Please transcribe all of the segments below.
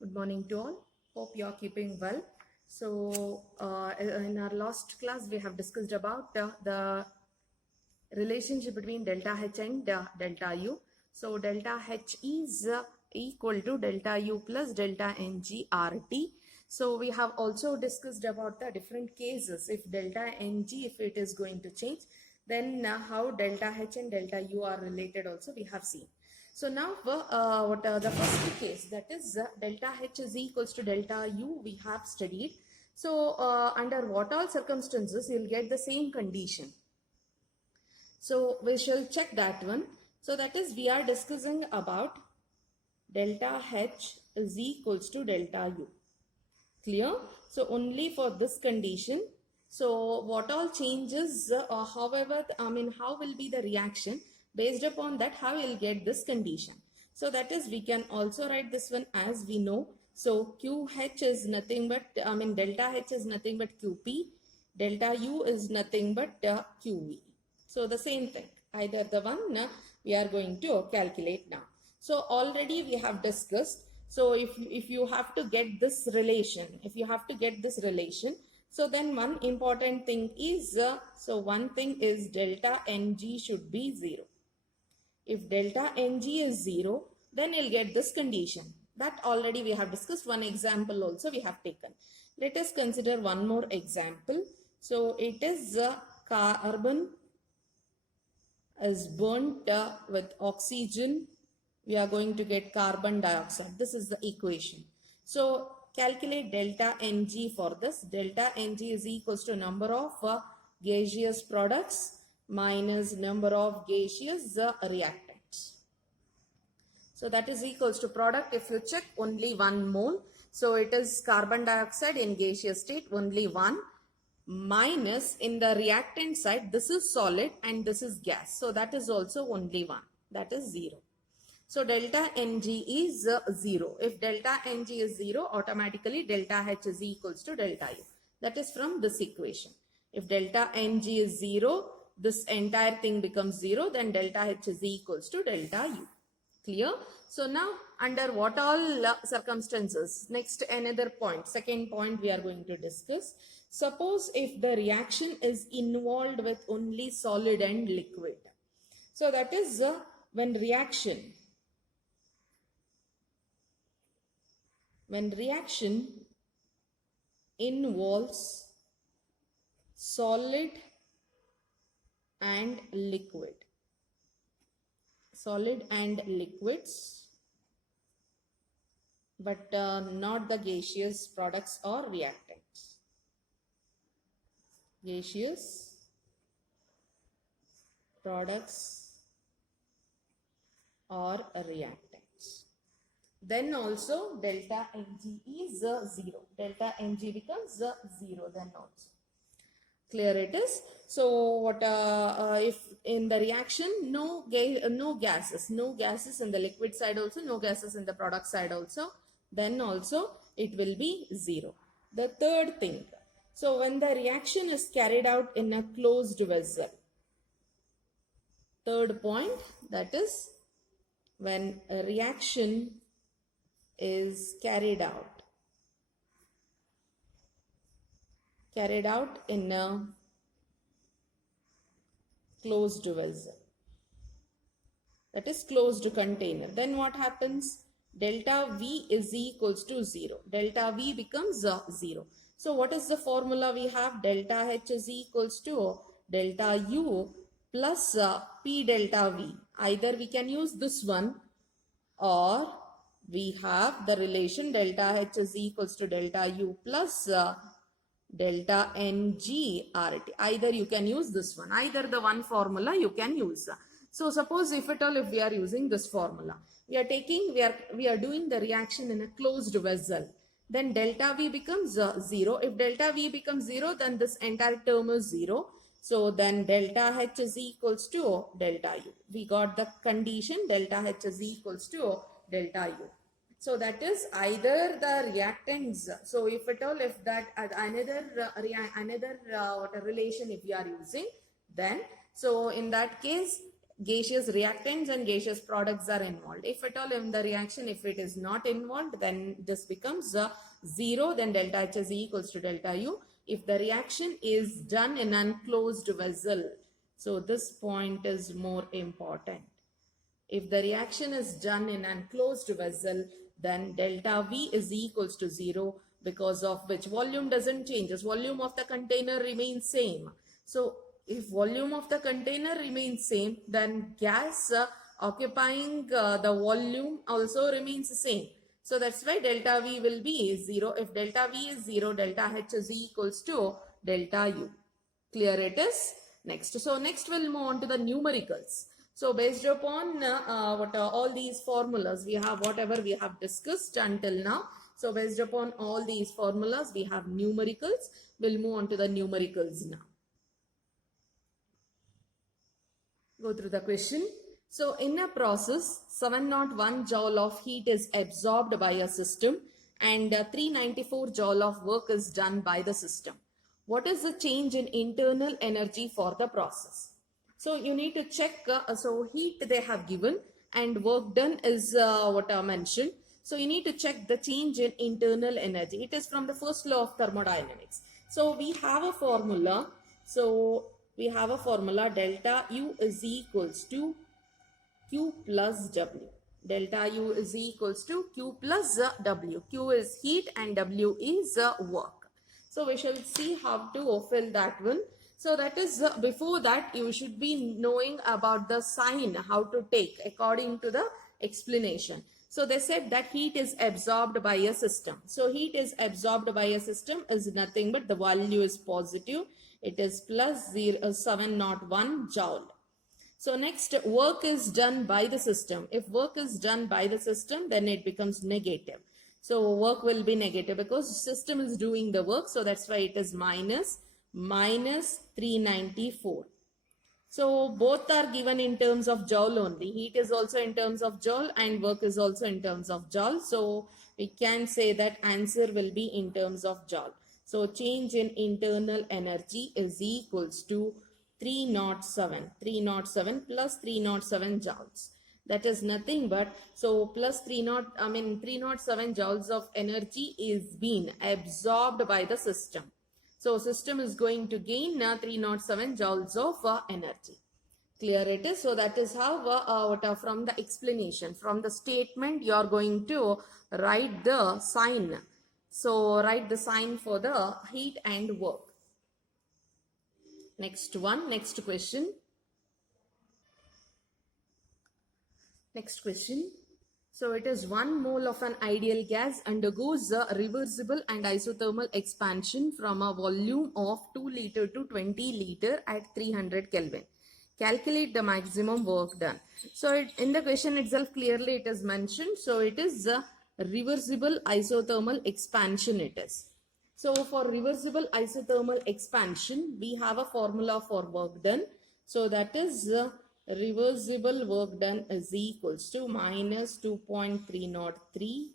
Good morning to all. Hope you are keeping well. In our last class, we have discussed about the relationship between delta H and delta U. So, delta H is equal to delta U plus delta NG RT. So, we have also discussed about the different cases. If delta NG, if it is going to change, then how delta H and delta U are related also we have seen. So now the first case, that is delta H is equals to delta U, we have studied. So under what all circumstances you'll get the same condition. So we shall check that one. So that is we are discussing about delta H is equals to delta U. Clear? So only for this condition. So what all changes, however, how will be the reaction? Based upon that, how we'll get this condition. So that is, we can also write this one as we know. So QH is nothing but, delta H is nothing but QP. Delta U is nothing but QV. So the same thing, either the one we are going to calculate now. So already we have discussed. So if you have to get this relation, so then one important thing is, one thing is delta NG should be 0. If delta NG is 0, then you'll get this condition. That already we have discussed. One example also we have taken. Let us consider one more example. So it is carbon is burnt with oxygen. We are going to get carbon dioxide. This is the equation. So calculate delta Ng for this. Delta Ng is equals to number of gaseous products minus number of gaseous reactants. So that is equals to product. If you check, only 1 mole. So it is carbon dioxide in gaseous state, only 1, minus in the reactant side, this is solid and this is gas. So that is also only 1, that is 0. So delta Ng is 0. If delta Ng is 0, automatically delta H is equals to delta U. That is from this equation. If delta Ng is 0, this entire thing becomes 0, then delta H is equals to delta U. Clear? So now under what all circumstances? Next, another point, second point we are going to discuss. Suppose if the reaction is involved with only solid and liquid. So that is when reaction involves solid and liquid. Solid and liquids, but not the gaseous products or reactants. Gaseous products or reactants. Then also delta Ng is 0. Delta Ng becomes 0 then also. Clear it is. So what if in the reaction no gases in the liquid side also, no gases in the product side also, then also it will be 0. The third thing, so when the reaction is carried out in a closed vessel, third point, that is when a reaction is carried out in a closed vessel, that is closed container, then what happens? Delta V is equals to 0. Delta V becomes 0. So what is the formula we have? Delta H is equals to delta U plus P delta V. Either we can use this one, or we have the relation delta H is equals to delta U plus delta Ng RT. Either you can use this one, either the one formula you can use. So suppose if we are using this formula, we are doing the reaction in a closed vessel, then delta V becomes 0. If delta V becomes 0, then this entire term is 0. So then delta H is equals to delta U. We got the condition delta H is equals to delta U. So that is either the reactants. So if that another relation if we are using, then so in that case gaseous reactants and gaseous products are involved. If at all in the reaction, if it is not involved, then this becomes 0, then delta H is equals to delta U. If the reaction is done in enclosed vessel, so this point is more important. If the reaction is done in enclosed vessel, then delta V is equals to 0, because of which volume doesn't change. As volume of the container remains same. So if volume of the container remains same, then gas occupying the volume also remains the same. So that's why delta V will be 0. If delta V is 0, delta H is equals to delta U. Clear it is? Next. So next we'll move on to the numericals. So based upon all these formulas, we have whatever we have discussed until now. So based upon all these formulas, we have numericals. We'll move on to the numericals now. Go through the question. So in a process, 701 joule of heat is absorbed by a system and 394 joule of work is done by the system. What is the change in internal energy for the process? So you need to check, so heat they have given and work done is what I mentioned. So you need to check the change in internal energy. It is from the first law of thermodynamics. So we have a formula. So we have a formula, delta U is equals to Q plus W. Delta U is equals to Q plus W. Q is heat and W is work. So we shall see how to fill that one. So that is, before that you should be knowing about the sign, how to take according to the explanation. So they said that heat is absorbed by a system. So heat is absorbed by a system is nothing but the value is positive. It is plus 701 joule. So next, work is done by the system. If work is done by the system, then it becomes negative. So work will be negative because the system is doing the work. So that's why it is minus 394. So both are given in terms of joule only. Heat is also in terms of joule and work is also in terms of joule. So we can say that answer will be in terms of joule. So change in internal energy is equals to 307 plus 307 joules. That is nothing but, so plus 307 joules of energy is being absorbed by the system. So system is going to gain 307 joules of energy. Clear it is? So that is how from the explanation, from the statement you are going to write the sign. So write the sign for the heat and work. Next one, next question. Next question. So it is 1 mole of an ideal gas undergoes a reversible and isothermal expansion from a volume of 2 liter to 20 liter at 300 Kelvin. Calculate the maximum work done. So in the question itself clearly it is mentioned. So it is a reversible isothermal expansion it is. So for reversible isothermal expansion, we have a formula for work done. So that is reversible work done is equals to minus 2.303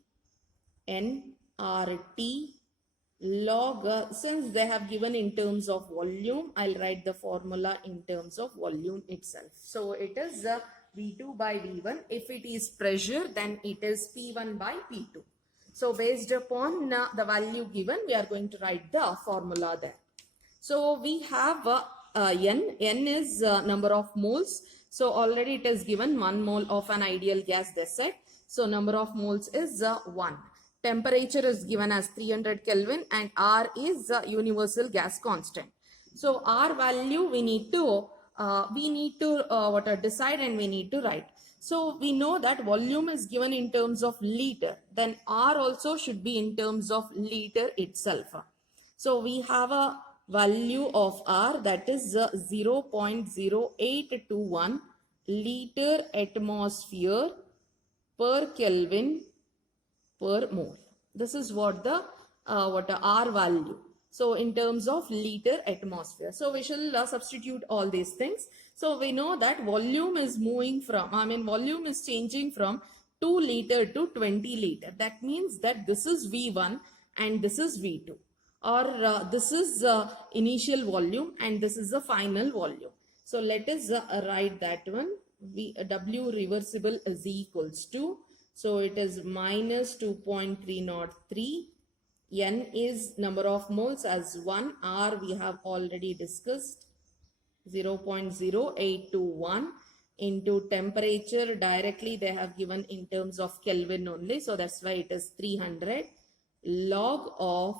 nRT log, since they have given in terms of volume, I'll write the formula in terms of volume itself. So it is V2 by V1. If it is pressure, then it is P1 by P2. So based upon the value given, we are going to write the formula there. So we have N is number of moles. So already it is given 1 mole of an ideal gas, they said. So number of moles is 1. Temperature is given as 300 Kelvin and R is universal gas constant. So R value we need to decide and we need to write. So we know that volume is given in terms of liter. Then R also should be in terms of liter itself. So we have a value of R that is 0.0821 liter atmosphere per Kelvin per mole. This is what the R value. So in terms of liter atmosphere. So we shall substitute all these things. So we know that volume is moving from, volume is changing from 2 liter to 20 liter. That means that this is V1 and this is V2. Or this is initial volume and this is the final volume. So let us write that one. W reversible is equals to, so it is minus 2.303. N is number of moles as 1. R we have already discussed, 0.0821, into temperature directly they have given in terms of Kelvin only. So that's why it is 300. Log of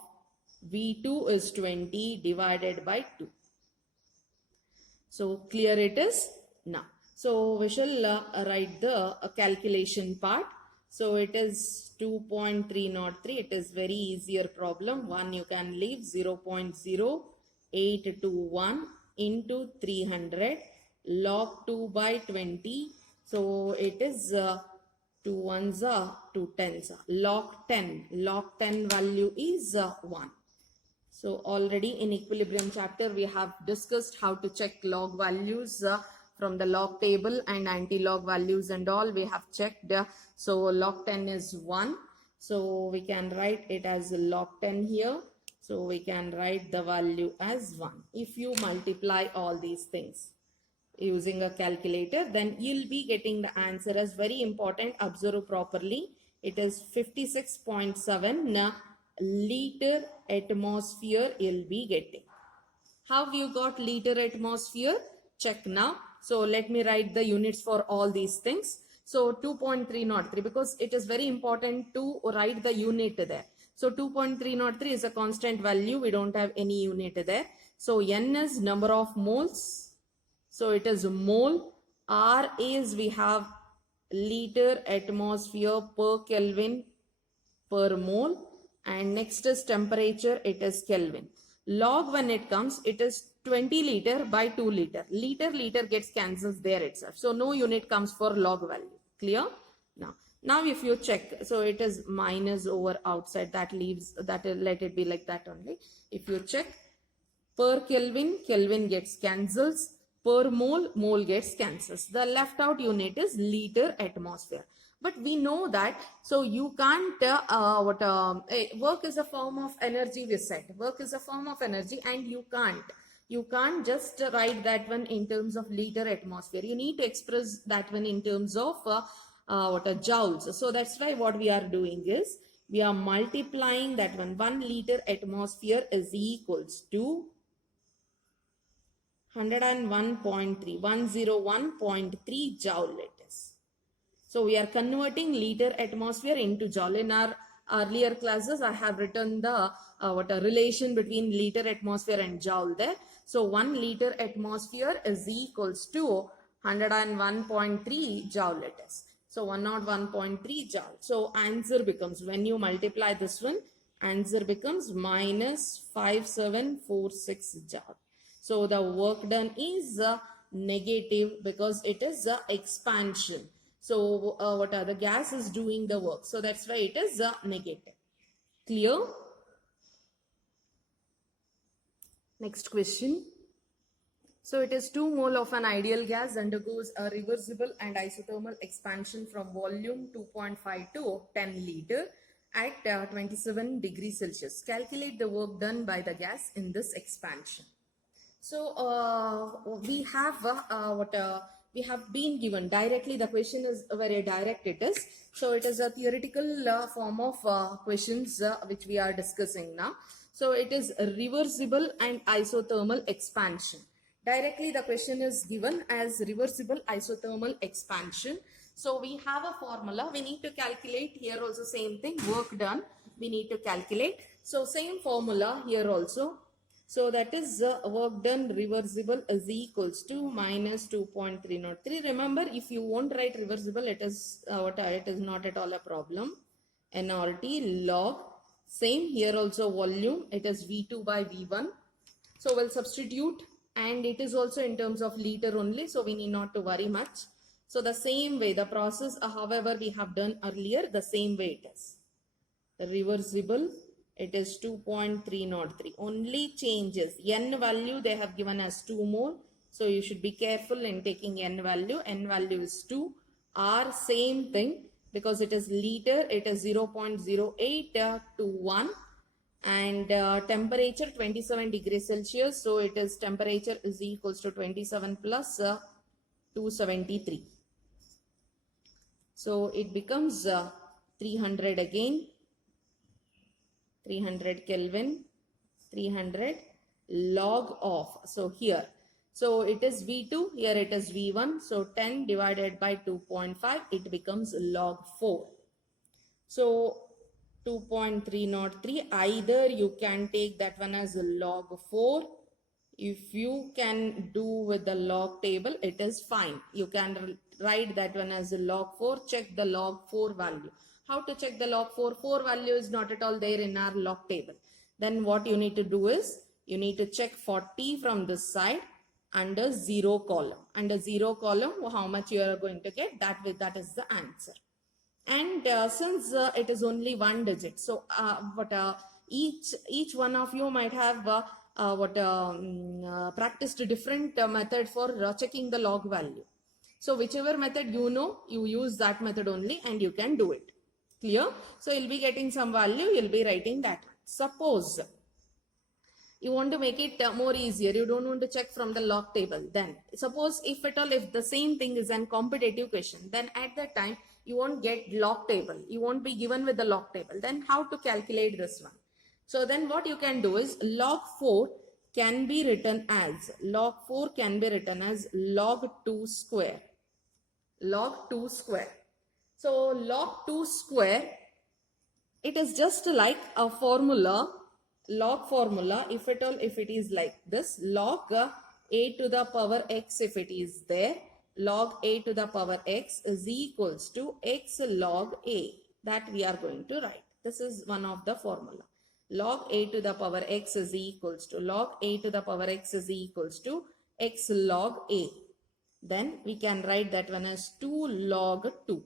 V2 is 20 divided by 2. So clear it is now. So we shall write the calculation part. So it is 2.303. It is very easier problem. 1 you can leave, 0.0821 into 300 log 2 by 20. So it is 2 ones are 2 tens are log 10. Log 10 value is 1. So already in equilibrium chapter we have discussed how to check log values from the log table and anti-log values and all we have checked. So log 10 is 1. So we can write it as log 10 here. So we can write the value as 1. If you multiply all these things using a calculator, then you'll be getting the answer as very important. Observe properly. It is 56.7 liter atmosphere you'll be getting. How you got liter atmosphere? Check now. So let me write the units for all these things. So 2.303, because it is very important to write the unit there. So 2.303 is a constant value. We don't have any unit there. So N is number of moles. So it is mole. R is we have liter atmosphere per Kelvin per mole. And next is temperature. It is Kelvin. Log when it comes, it is 20 liter by 2 liter. Liter gets cancels there itself. So no unit comes for log value. Clear? Now if you check, so it is minus over outside, that leaves, that let it be like that only. If you check per Kelvin, Kelvin gets cancels. Per mole, mole gets cancels. The left out unit is liter atmosphere. But we know that, so you can't, work is a form of energy we said. Work is a form of energy and you can't just write that one in terms of liter atmosphere. You need to express that one in terms of joules. So that's why what we are doing is, we are multiplying that one. 1 liter atmosphere is equals to 101.3, 101.3 joule it is. So we are converting liter atmosphere into joule. In our earlier classes, I have written the relation between liter atmosphere and joule there. So 1 liter atmosphere is equals to 101.3 joule it is. So 101.3 joule. So answer becomes, when you multiply this one, answer becomes minus 5746 joule. So the work done is negative because it is expansion. So the gas is doing the work. So that's why it is negative. Clear? Next question. So it is 2 mole of an ideal gas undergoes a reversible and isothermal expansion from volume 2.5 to 10 liter at 27 degrees Celsius. Calculate the work done by the gas in this expansion. So we have we have been given directly. The question is very direct it is. So it is a theoretical form of questions which we are discussing now. So it is reversible and isothermal expansion. Directly the question is given as reversible isothermal expansion. So we have a formula. We need to calculate here also same thing. Work done. We need to calculate. So same formula here also. So that is work done reversible is equals to minus 2.303. Remember, if you won't write reversible, it is it is not at all a problem. nRT log. Same here also volume. It is V2 by V1. So we'll substitute, and it is also in terms of liter only. So we need not to worry much. So the same way the process, however we have done earlier, the same way it is. Reversible. It is 2.303. Only changes. N value they have given as 2 mole. So you should be careful in taking N value. N value is 2. R same thing because it is liter. It is 0.0821. And temperature 27 degrees Celsius. So it is temperature is equals to 27 plus 273. So it becomes 300 again, 300 Kelvin, 300 log of. So here, so it is V2, here it is V1. So 10 divided by 2.5, it becomes log 4. So 2.303, either you can take that one as log 4. If you can do with the log table, it is fine. You can write that one as a log 4, check the log 4 value. How to check the log 4? 4 value is not at all there in our log table. Then what you need to do is, you need to check 40 from this side under 0 column. Under 0 column, how much you are going to get, that is the answer. And since it is only one digit, so each one of you might have practiced a different method for checking the log value. So whichever method you know, you use that method only and you can do it. Clear? So you'll be getting some value, you'll be writing that. Suppose you want to make it more easier, you don't want to check from the log table, then suppose if at all, if the same thing is an competitive question, then at that time you won't get log table, you won't be given with the log table. Then how to calculate this one? So then what you can do is, log 4 can be written as log 2 square. Log 2 square. So log 2 square, it is just like a formula, log formula. If at all, if it is like this, log a to the power x, if it is there, log a to the power x is equals to x log a, that we are going to write. This is one of the formula. Log a to the power x is equals to log a to the power x is equals to x log a. Then we can write that one as 2 log 2.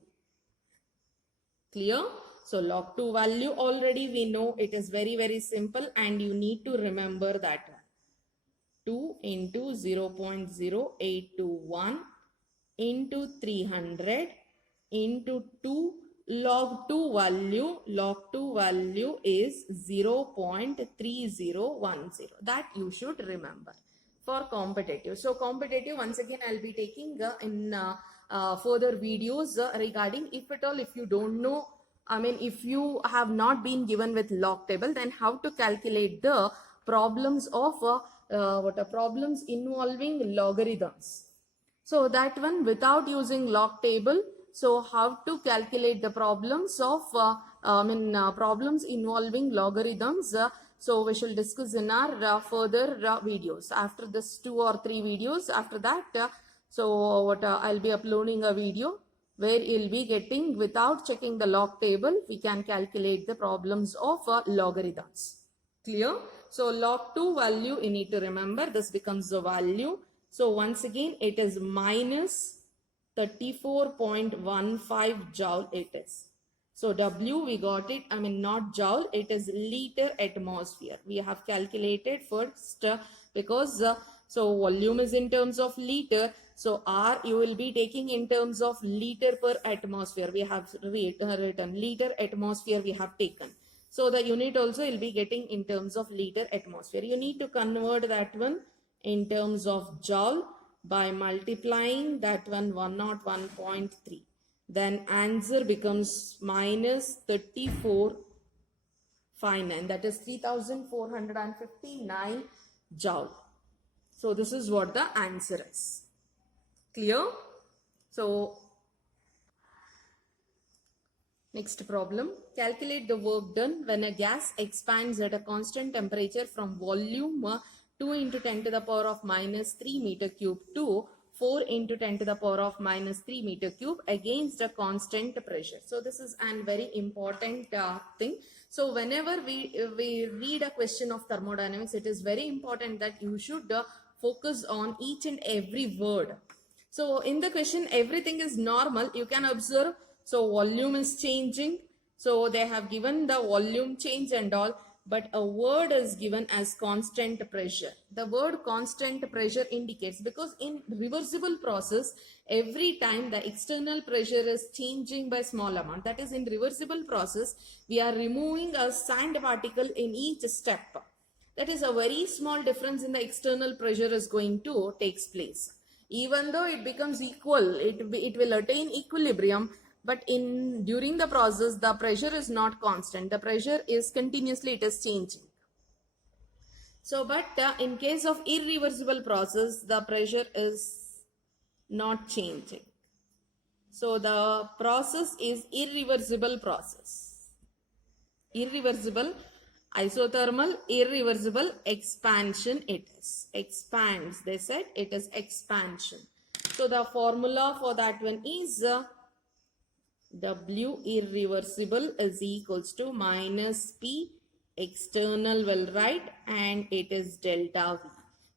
Clear? So log 2 value already we know, it is very simple, and you need to remember that 2 into 0.0821 into 300 into 2 log 2 value is 0.3010. That you should remember for competitive. So competitive, once again I'll be taking in further videos regarding, if at all, if you don't know, if you have not been given with log table, then how to calculate the problems of problems involving logarithms. So that one without using log table. So how to calculate the problems of problems involving logarithms. So we shall discuss in our further videos. After this 2 or 3 videos, after that, I'll be uploading a video where you'll be getting, without checking the log table, we can calculate the problems of logarithms. Clear? So log 2 value you need to remember, this becomes the value. So once again it is minus 34.15 joule it is. So W we got it, not joule, it is liter atmosphere. We have calculated first because so volume is in terms of liter. So R you will be taking in terms of liter per atmosphere. We have written liter atmosphere we have taken. So the unit also will be getting in terms of liter atmosphere. You need to convert that one in terms of joule by multiplying that one 101.3. Then answer becomes minus 3459. That is 3459 joule. So this is what the answer is. Clear? So next problem. Calculate the work done when a gas expands at a constant temperature from volume 2 into 10 to the power of minus 3 meter cube to 4 into 10 to the power of minus 3 meter cube against a constant pressure. So this is a very important thing. So whenever we read a question of thermodynamics, it is very important that you should focus on each and every word. So in the question, everything is normal. You can observe. So volume is changing. So they have given the volume change and all. But a word is given as constant pressure. The word constant pressure indicates, because in reversible process, every time the external pressure is changing by small amount. That is, in reversible process, we are removing a sand particle in each step. That is, a very small difference in the external pressure is going to take place. Even though it becomes equal, it will attain equilibrium, but during the process, the pressure is not constant. The pressure is continuously, it is changing. So, but in case of irreversible process, the pressure is not changing. So, the process is irreversible process. Irreversible, isothermal, irreversible, expansion it is. Expands, they said it is expansion. So, the formula for that one is W irreversible is equals to minus P external will write, and it is delta V.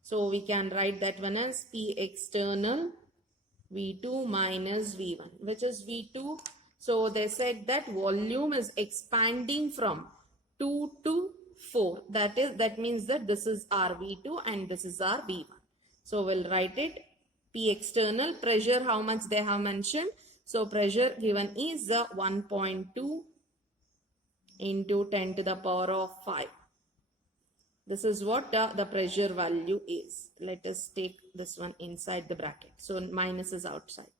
So we can write that one as P external V2 minus V1, which is V2. So they said that volume is expanding from 2 to 4. That means that this is our V2 and this is our V1. So we'll write it P external. Pressure, how much they have mentioned. So pressure given is 1.2 into 10 to the power of 5. This is what the pressure value is. Let us take this one inside the bracket. So minus is outside.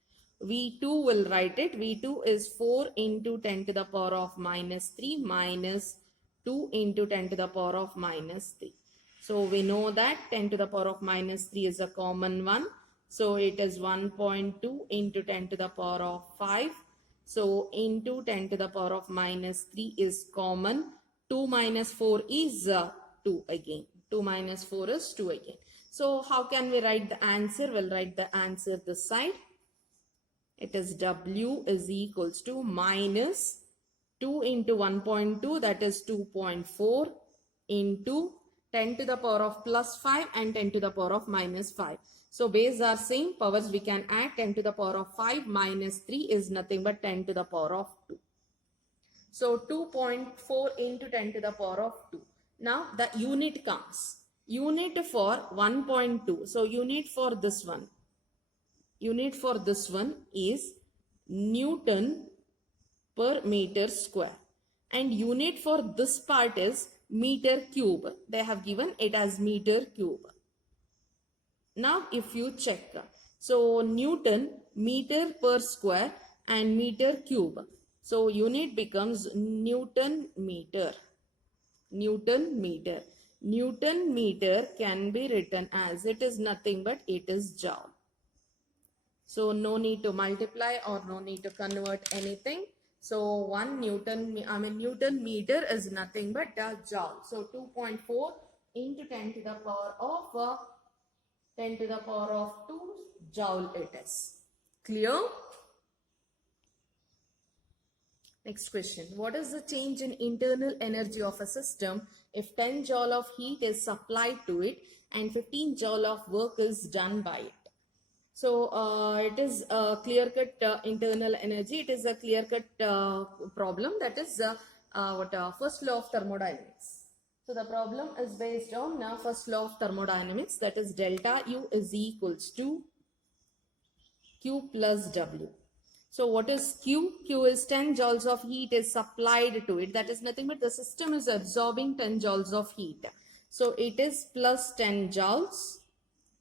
V2 will write it. V2 is 4 into 10 to the power of minus 3 minus 2 into 10 to the power of minus 3. So we know that 10 to the power of minus 3 is a common one. So it is 1.2 into 10 to the power of 5. So into 10 to the power of minus 3 is common. 2 minus 4 is 2 again. 2 minus 4 is 2 again. So how can we write the answer? We'll write the answer this side. It is W is equals to minus 2 into 1.2, that is 2.4 into 10 to the power of plus 5 and 10 to the power of minus 5. So base are same, powers we can add. 10 to the power of 5 minus 3 is nothing but 10 to the power of 2. So 2.4 into 10 to the power of 2. Now the unit comes. Unit for 1.2. So unit for this one. Unit for this one is Newton per meter square. And unit for this part is meter cube. They have given it as meter cube. Now if you check, so Newton meter per square and meter cube. So unit becomes Newton meter. Newton meter. Newton meter can be written as, it is nothing but it is joule. So no need to multiply or no need to convert anything. So 1 Newton meter is nothing but a joule. So 2.4 into 10 to the power of 10 to the power of 2 joule it is. Clear? Next question. What is the change in internal energy of a system if 10 joule of heat is supplied to it and 15 joule of work is done by it? So it is a clear-cut internal energy. It is a clear-cut problem. That is first law of thermodynamics. So the problem is based on first law of thermodynamics, that is delta U is equals to Q plus W. So what is Q? Q is 10 joules of heat is supplied to it. That is nothing but the system is absorbing 10 joules of heat. So it is plus 10 joules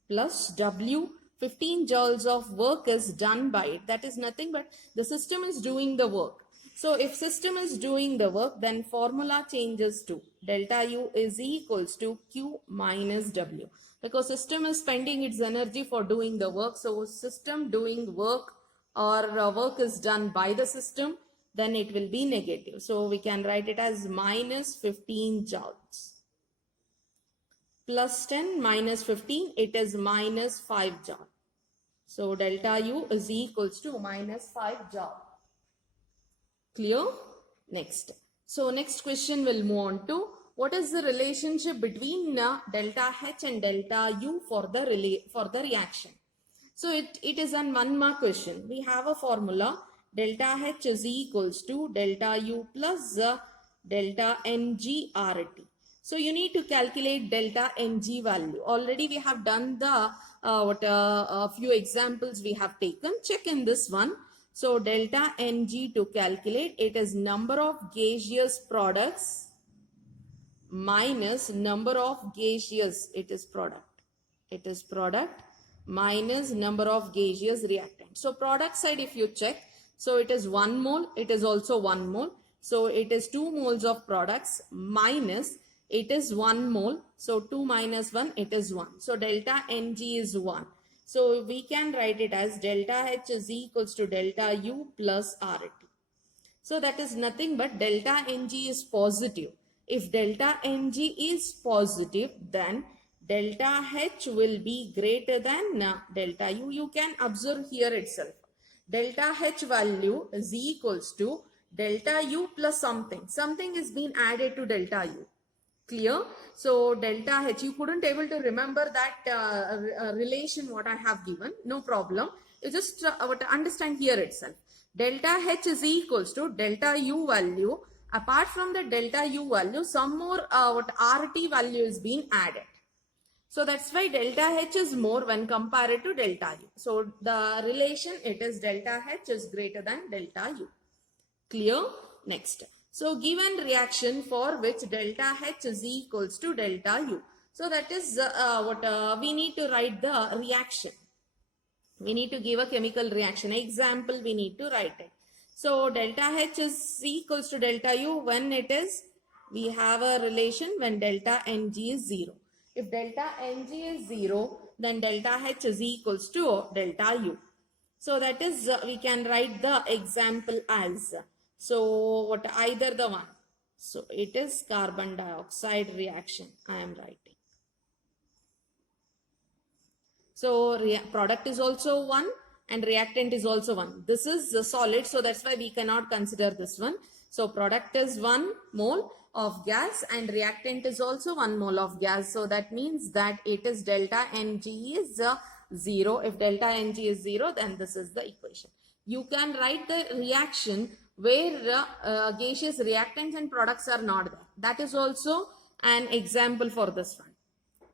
plus W. 15 joules of work is done by it. That is nothing but the system is doing the work. So if system is doing the work, then formula changes to delta U is equals to Q minus W. Because system is spending its energy for doing the work. So system doing work or work is done by the system, then it will be negative. So we can write it as minus 15 joules. Plus 10 minus 15, it is minus 5 joule. So delta U is equals to minus 5 joule. Clear? Next. So next question will move on to what is the relationship between delta H and delta U for the reaction. So it is an 1 mark question. We have a formula. Delta H is equals to delta U plus delta Ng RT. So you need to calculate delta Ng value. Already we have done the a few examples we have taken. Check in this one. So delta Ng to calculate, it is number of gaseous products minus number of gaseous, it is product. It is product minus number of gaseous reactant. So product side if you check, so it is 1 mole, it is also 1 mole. So it is 2 moles of products minus it is 1 mole. So 2 minus 1, it is 1. So delta Ng is 1. So we can write it as delta H is equals to delta U plus RT. So that is nothing but delta Ng is positive. If delta Ng is positive, then delta H will be greater than delta U. You can observe here itself. Delta H value is equals to delta U plus something. Something is being added to delta U. Clear? So delta H, you couldn't able to remember that relation what I have given. No problem. You just understand here itself. Delta H is equals to delta U value. Apart from the delta U value, some more RT value is being added. So that's why delta H is more when compared to delta U. So the relation it is delta H is greater than delta U. Clear? Next. So given reaction for which delta H is equals to delta U. So that is we need to write the reaction. We need to give a chemical reaction. Example we need to write it. So delta H is equals to delta U when it is, we have a relation when delta Ng is 0. If delta Ng is 0, then delta H is equals to delta U. So that is, we can write the example as, so what either the one. So it is carbon dioxide reaction I am writing. So product is also 1 and reactant is also 1. This is a solid, so that's why we cannot consider this one. So product is 1 mole of gas and reactant is also 1 mole of gas. So that means that it is delta Ng is 0. If delta Ng is 0, then this is the equation. You can write the reaction where gaseous reactants and products are not there. That is also an example for this one.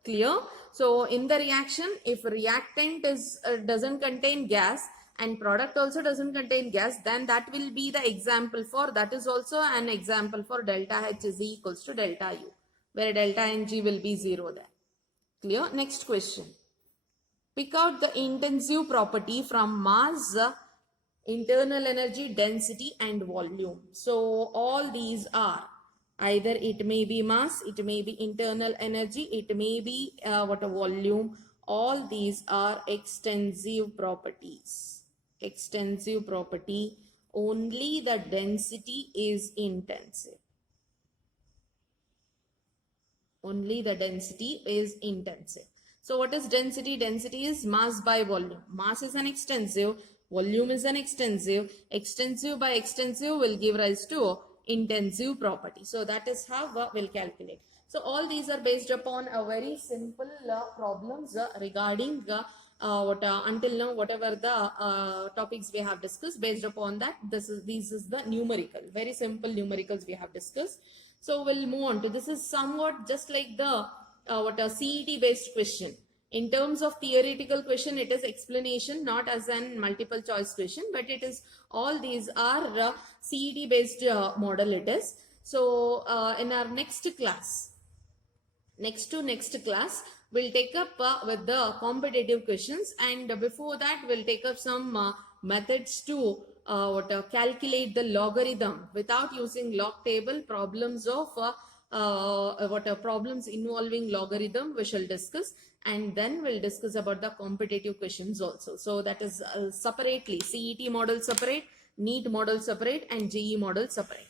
Clear? So in the reaction, if reactant is doesn't contain gas and product also doesn't contain gas, then that will be the example for, that is also an example for delta H is equals to delta U, where delta Ng will be 0 there. Clear? Next question. Pick out the intensive property from mass, internal energy, density and volume. So all these are either it may be mass, it may be internal energy, it may be volume. All these are extensive properties. Extensive property. Only the density is intensive. Only the density is intensive. So what is density? Density is mass by volume. Mass is an extensive, volume is an extensive. Extensive by extensive will give rise to intensive property. So that is how we'll calculate. So all these are based upon a very simple problems regarding until now whatever the topics we have discussed. Based upon that, this is the numerical, very simple numericals we have discussed. So we'll move on to, this is somewhat just like the CET based question. In terms of theoretical question, it is explanation, not as an multiple choice question, but it is, all these are CET based model it is. So in our next class, next class, we'll take up with the competitive questions, and before that we'll take up some methods to calculate the logarithm without using log table. Problems of problems involving logarithm we shall discuss, and then we'll discuss about the competitive questions also. So that is separately, CET model separate, NEET model separate and JEE model separate.